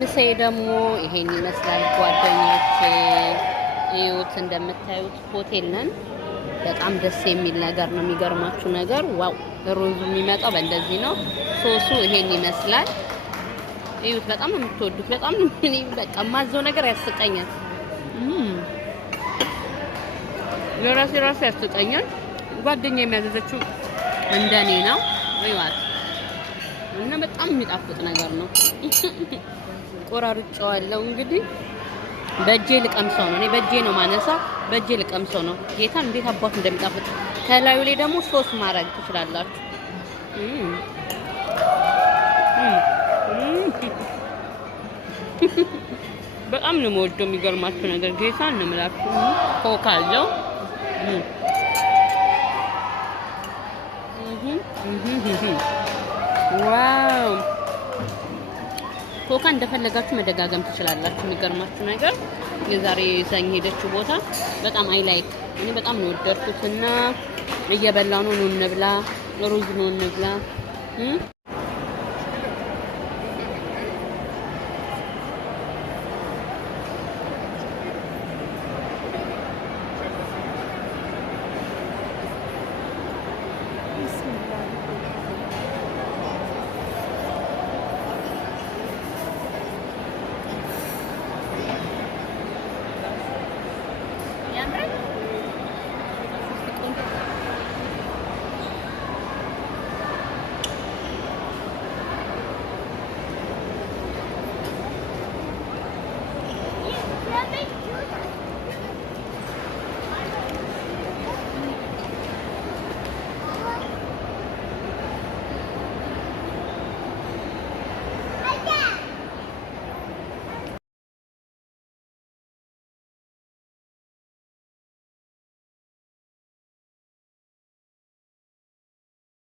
ምሳዬ ደግሞ ይሄን ይመስላል ጓደኞቼ። እዩት፣ እንደምታዩት ሆቴል ነን። በጣም ደስ የሚል ነገር ነው። የሚገርማችሁ ነገር ዋው! ሩዙ የሚመጣው በእንደዚህ ነው። ሶሱ ይሄን ይመስላል። እዩት፣ በጣም ነው የምትወዱት። በጣም ነው እኔ በቃ ማዘው ነገር ያስቀኛል። ለራሴ ያስቀኛል። ጓደኛዬ የሚያዘዘችው እንደኔ ነው። እዩት እና በጣም የሚጣፍጥ ነገር ነው። ቆራርጬዋለሁ። እንግዲህ በእጄ ልቀምሰው ነው። እኔ በእጄ ነው ማነሳው። በእጄ ልቀምሰው ነው። ጌታን እንዴት አባቱ እንደሚጣፍጥ። ከላዩ ላይ ደግሞ ሶስ ማድረግ ትችላላችሁ። በጣም ነው የምወደው። የሚገርማችሁ ነገር ጌታን ነው የምላችሁ። ኮካ አለው። ዋው! ኮካ እንደፈለጋችሁ መደጋገም ትችላላችሁ። የሚገርማችሁ ነገር የዛሬ ይዛኝ ሄደችው ቦታ በጣም ላይክ እኔ በጣም ነው ወደድኩትና እየበላው ነው። ኑ እንብላ፣ ሩዝ ነው እንብላ።